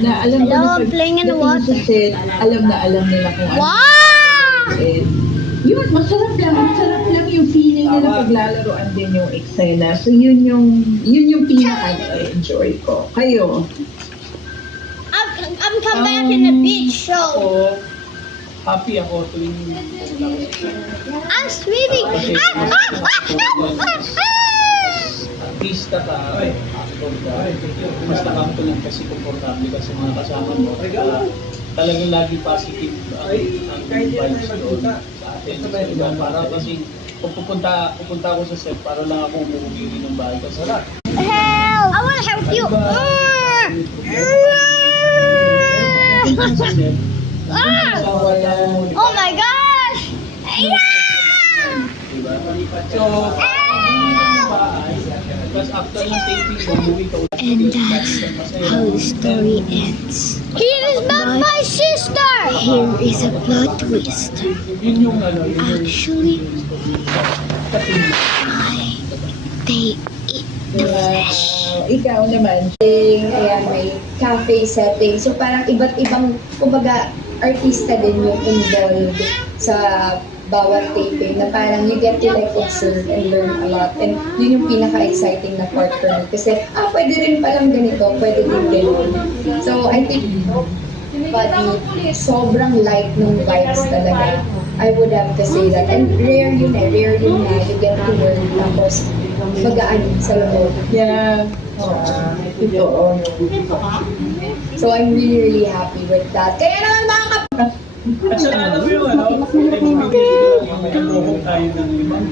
Na alam ko na playing in the pagdating sa set, alam nila kung ano. Wow! set. Yun, masarap lang yung feeling nila paglalaroan din yung eksena. So yun yung pinaka-enjoy ko. Kayo? I'm come back in the beach show. Ako, happy ako tuwing I'm swimming. artista ka, actor ka, mas nakakatulang kasi komportable ka sa mga kasama mo. Talagang lagi positive ang vibes doon sa atin. Diba? Para kasi kung pupunta ako sa set, para lang ako umuwi ng bahay kasi Help! I want to help you. sa set, Oh my gosh! Yeah! diba? So, tapos after ng taping, umuwi ka ulit. And that's how the story ends. He is not my sister! Here is a plot twist. Yun yung Actually, they eat the flesh. Ikaw naman. Ayan, may cafe setting. So parang iba't ibang, kumbaga, artista din yung involved sa bawat taping na parang you get to like observe and learn a lot. And yun yung pinaka-exciting na part for me. Kasi, pwede rin palang ganito, pwede din ganito. So I think, pati sobrang light ng vibes talaga. I would have to say that. And rare yun na you get to learn tapos magaan sa loob. Yeah. Totoo. So I'm really happy with that. Kaya naman mga At saka alam mo yung ano, tayo ng limang